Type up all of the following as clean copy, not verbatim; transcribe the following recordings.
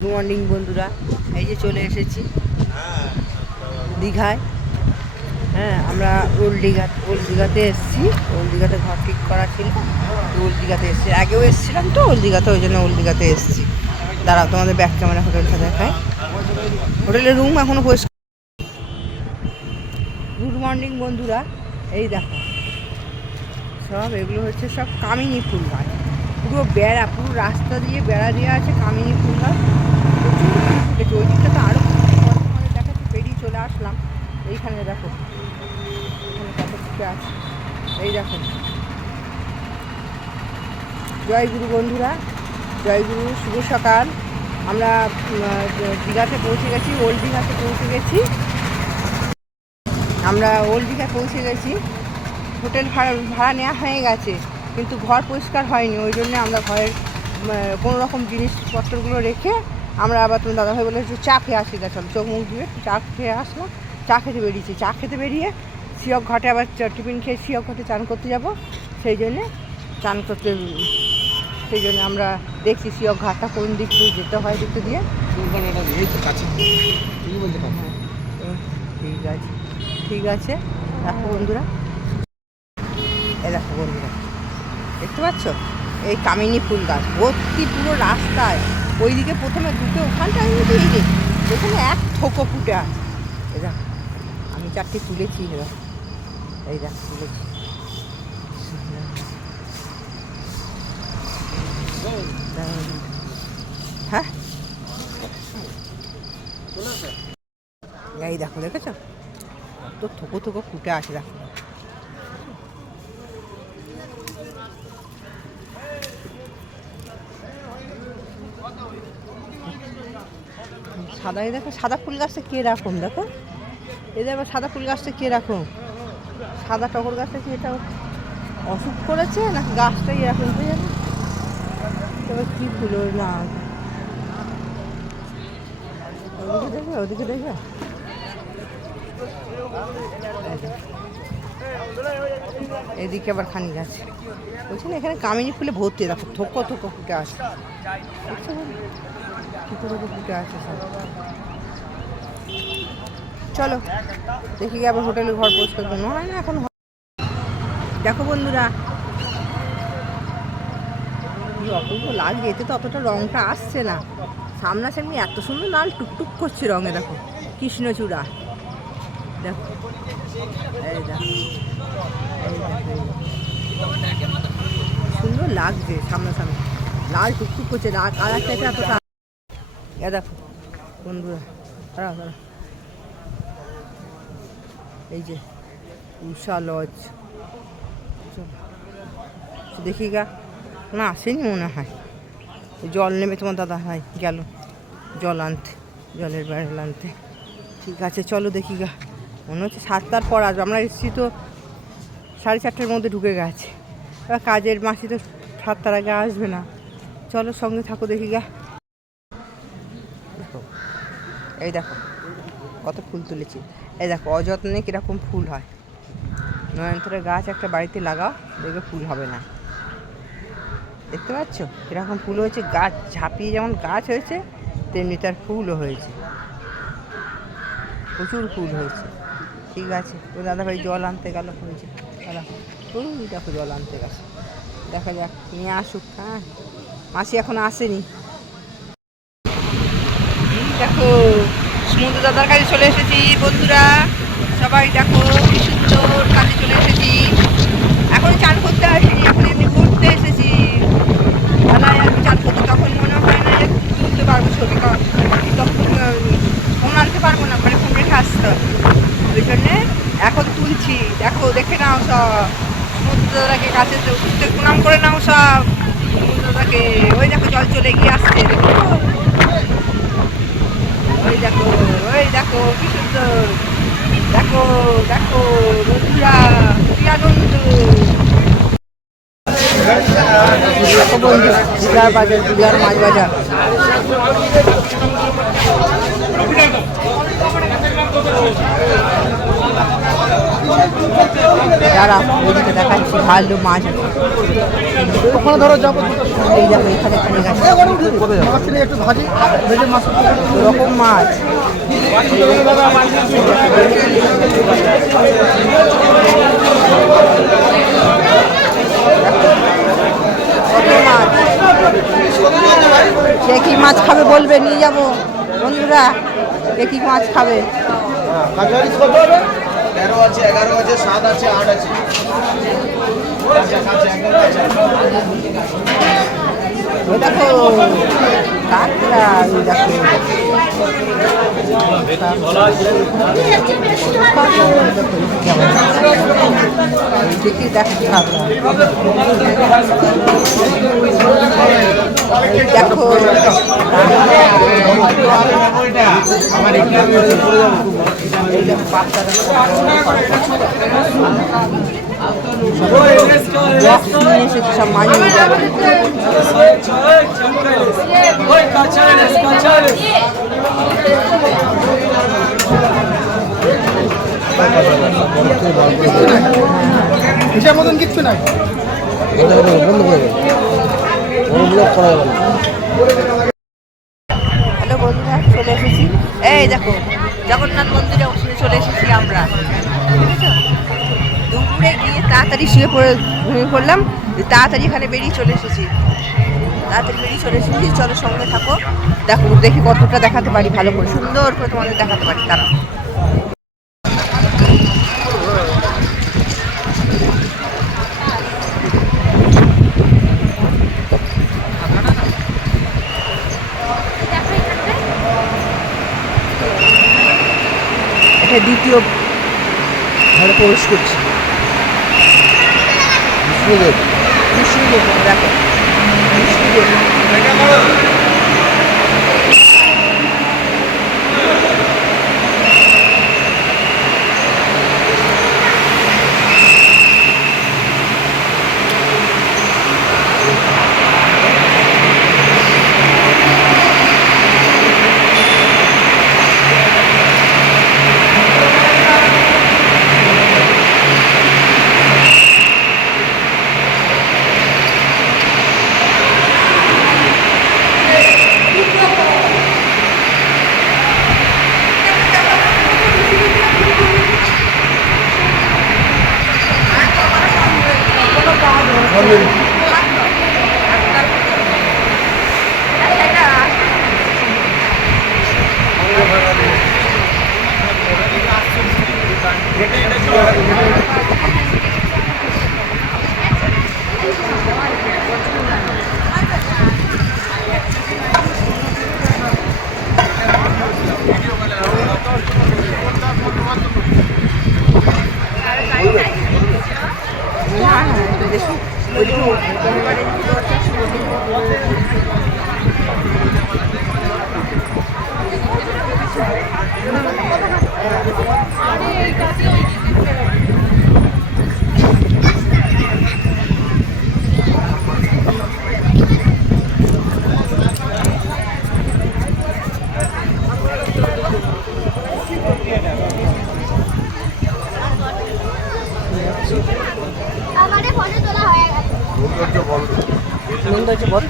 Good morning বন্ধুরা, এই যে চলে এসেছি দীঘায়। হ্যাঁ, আমরা ওল্ড দীঘাতে এসেছি। ওল্ড দীঘাতে ঘর ঠিক করা ছিল, ওল্ড দীঘাতে এসেছি। আগেও এসেছিলাম তো ওল্ড দীঘাতে, ওই জন্য ওল্ড দীঘাতে এসেছি। দাঁড়াও, তোমাদের ব্যাক ক্যামেরা হোটেলটা দেখায়। হোটেলের রুম এখনও পরিষ্কার। গুড মর্নিং বন্ধুরা, এই দেখো সব এগুলো হচ্ছে সব কামিনী ফুল গাছ। পুরো বেড়া, পুরো রাস্তা দিয়ে বেড়া দেওয়া আছে কামিনী ফুল গাছ। প্রচুর ওই দিকটা তো আরও দেখাচ্ছি। পেরিয়ে চলে আসলাম। এইখানে দেখো, এখানে কত ফুটে আছে, এই দেখো। জয়গুরু বন্ধুরা, জয়গুরু, শুভ সকাল। আমরা দীঘাতে পৌঁছে গেছি, ওল্ড দীঘাতে পৌঁছে গেছি। আমরা ওল্ড দীঘায় পৌঁছে গেছি। হোটেল ভাড়া নেওয়া হয়ে গেছে, কিন্তু ঘর পরিষ্কার হয়নি। ওই জন্য আমরা ঘরের কোনো রকম জিনিসপত্রগুলো রেখে আমরা আবার তোমার দাদাভাই বলে একটু চা খেয়ে আসি। গেছিলাম চোখ মুখ দিয়ে চা খেয়ে আসলাম। চা খেতে বেরিয়েছি। চা খেতে বেরিয়ে সিয়ক ঘাটে আবার টিফিন খেয়ে সিয়ক ঘাটে চান করতে যাব। সেই জন্যে আমরা দেখছি সিয়ক ঘাটটা কোন দিক দিয়ে যেতে হয়, দিকটা দিয়ে। ঠিক আছে, ঠিক আছে। দেখো বন্ধুরা, দেখো বন্ধুরা, দেখতে পাচ্ছ এই কামিনী ফুল গাছ ভর্তি পুরো রাস্তায়। ওইদিকে প্রথমে দুটো, ওখানটায় এই যে এখানে এক থোকো ফুটে আছে। এই দেখ, আমি চারটে তুলেছি। এই দেখ তুলেছি। হ্যাঁ, এই দেখো, দেখেছ তো থোকো থোকো ফুটে আছে। দেখো সাদা, এই দেখো সাদা ফুল গাছটা কীরকম, দেখো এই দেখো সাদা ফুল গাছটা কীরকম। সাদা টগর গাছটা কি এটা অসুখ করেছে না গাছটাই এরকম হয়ে যাবে? তবে কী ফুল না, ওদিকে দেখবে, ওদিকে দেখবে। এদিকে আবার খানি গাছ বলছি না, এখানে কামিনী ফুলে ভর্তি। দেখো থোকো থোকো ফুটে আছে, দেখছো থোকো থোকো ফুটে আছে সব। চলো দেখি গিয়ে আবার হোটেলে ঘর পরিষ্কার করবো হয় না এখন। দেখো বন্ধুরা, অপূর্ব লাগছে। এতে তো অতটা রঙটা আসছে না। সামনাসামনি এত সুন্দর লাল টুকটুক করছে রঙে। দেখো কৃষ্ণচূড়া, দেখো এই দেখো, এই দেখো সুন্দর লাগছে সামনাসামনি, লাল টুকটুক করছে। কালারটা এতটা দেখো বন্ধুরা, এই যে উষা লজ। দেখি গা, না আসেনি মনে হয়। জল নেবে তোমার দাদা ভাই গেল জল আনতে, জলের ব্যারেল আনতে। ঠিক আছে চলো দেখি গা। মনে হচ্ছে 7টার পর আসবে। আমরা এসেছি তো 4:30টার মধ্যে ঢুকে গেছে। এবার কাজের মাসি তো 7টার আগে আসবে না। চলো সঙ্গে থাকো দেখি গা। এই দেখো কত ফুল তুলেছি। এই দেখো অযত্নে কীরকম ফুল হয়। নয়নতারা গাছ একটা বাড়িতে লাগাও, দেখবে ফুল হবে না। দেখতে পাচ্ছ কীরকম ফুল হয়েছে। গাছ ঝাঁপিয়ে যেমন গাছ হয়েছে, তেমনি তার ফুলও হয়েছে। প্রচুর ফুল হয়েছে। ঠিক আছে, তো দাদাভাই জল আনতে গেল। হয়েছে দাদা, ওই দেখো জল আনতে গেছে। দেখা যাক নিয়ে আসুক। হ্যাঁ, মাসি এখন আসেনি। দেখো সমুদ্র দাদার কাছে চলে এসেছি বন্ধুরা। সবাই দেখো কি সুন্দর কাছে চলে এসেছি। এখন চান করতে আসিনি, এখন এমনি ঘুরতে এসেছি। বেলায় আমি চান করতে তখন মনে হয় না যে তুলতে পারবো ছবি, তখন ফোন আনতে পারবো না, মানে ফোন রেখে আসতে হবে। ওই জন্যে এখন তুলছি। দেখো দেখে নাও সব সমুদ্র দাদাকে কাছে উঠতে প্রণাম করে নাও সব সমুদ্র দাদাকে। ওই দেখো জল চলে গিয়ে আসছে, ওই দেখো, ওই দেখো কি সুন্দর। দেখো দেখো বন্ধুরা কি আনন্দ। দেখো বন্ধু, দীঘার বাজার, দীঘার মাছ বাজার। যারা ওইদিকে দেখাচ্ছি ভালো মাছ আছে। ওখানে ধরো যাবো এই দেখো এখানে একটু ভাজি ভেজে মাছ এরকম মাছ কত মাছ। সে কি মাছ খাবে বলবে, নিয়ে যাবো বন্ধুরা। কে কি মাছ খাবে? 13 আছে, 11 আছে, 7 আছে, 8 আছে। ওই দেখো কাঁকড়া, ওই দেখো দেখি দেখো দেখো সব মাঝে হিসাব মতন কিচ্ছু নাই। হ্যালো বন্ধুরা, চলে এসেছি। এই দেখো জগন্নাথ মন্দিরে ওখানে চলে এসেছি আমরা। দুপুরে গিয়ে তাড়াতাড়ি শুয়ে ঘুমিয়ে পড়লাম, তাড়াতাড়ি এখানে বেরিয়ে চলে এসেছি। চলো সঙ্গে থাকো, দেখো দেখি কতটা দেখাতে পারি, ভালো করে সুন্দর করে তোমাদের দেখাতে পারি। তারা এটা দ্বিতীয় ঘরে প্রবেশ করছি। বিষ্ণুদেব দেখো বিষ্ণুদেব।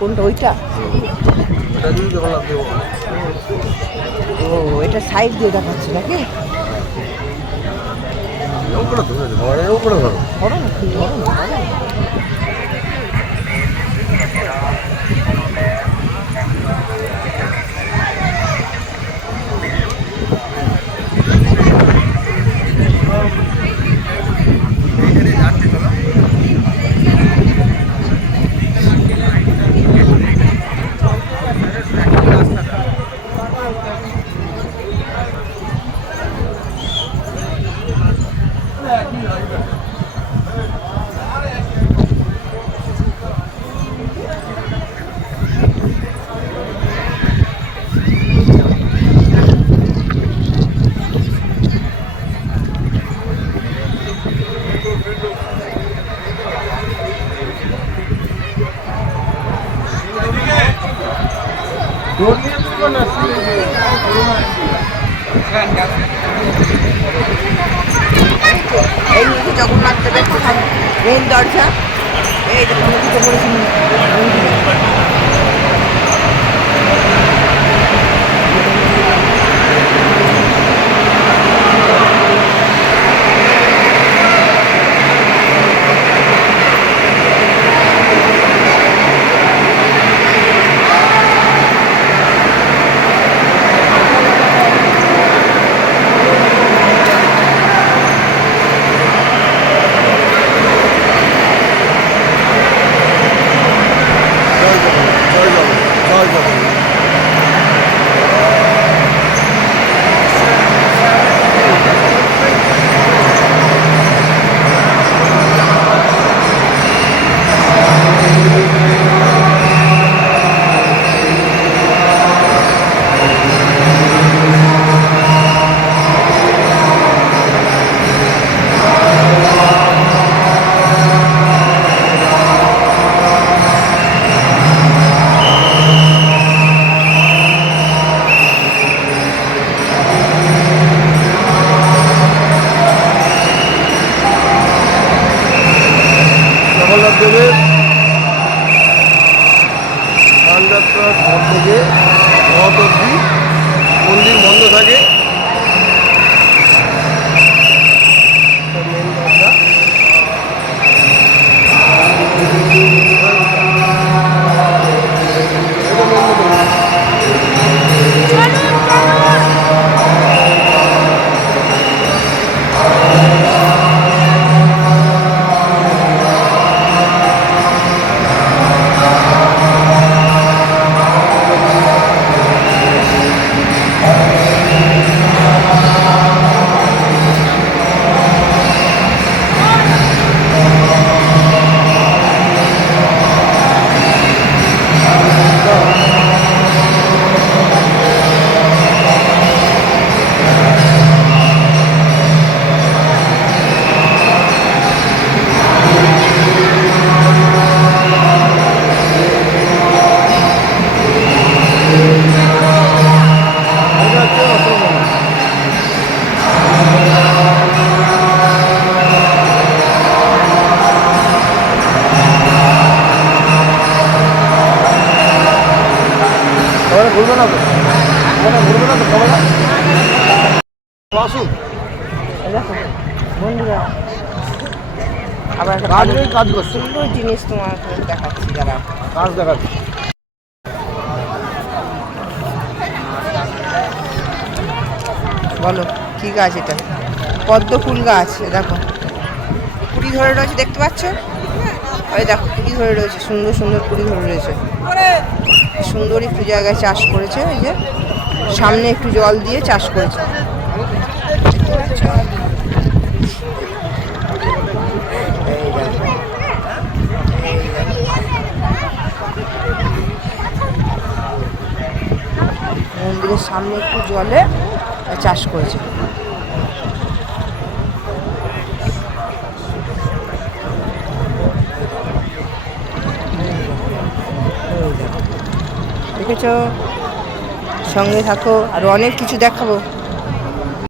কোনটা ওইটা? ও এটা সাইড দিয়ে দেখাচ্ছে নাকি? এই হচ্ছে জগন্নাথ দেবের প্রধান মেন দরজা। এই দেখুন ঢুকে পড়েছি মন্দিরে। জগন্নাথ দেবের স্নানযাত্রার পর থেকে রথ অবধি মন্দির বন্ধ থাকে। মেন দরজা ঘুরবে না তো, ঘুরবে না তো ক্যামেরা আসুন। দেখো বন্ধুরা আবার একটা কাজ নেই, কাজ করছে, সুন্দর জিনিস তোমার দেখাচ্ছি যারা কাজ দেখাচ্ছে। বলো কি গাছ এটা? পদ্ম ফুল গাছ। দেখো কুড়ি ধরে রয়েছে, দেখতে পাচ্ছ? ওই দেখো কুড়ি ধরে রয়েছে, সুন্দর সুন্দর কুড়ি ধরে রয়েছে। সুন্দর একটু জায়গায় চাষ করেছে, ওই যে সামনে একটু জল দিয়ে চাষ করেছে। দেখতে পাচ্ছ? এই দেখো, এই দেখো। মন্দিরের সামনে একটু জলে চাষ করেছে। দেখেছ? সঙ্গে থাকো, আরো অনেক কিছু দেখাবো।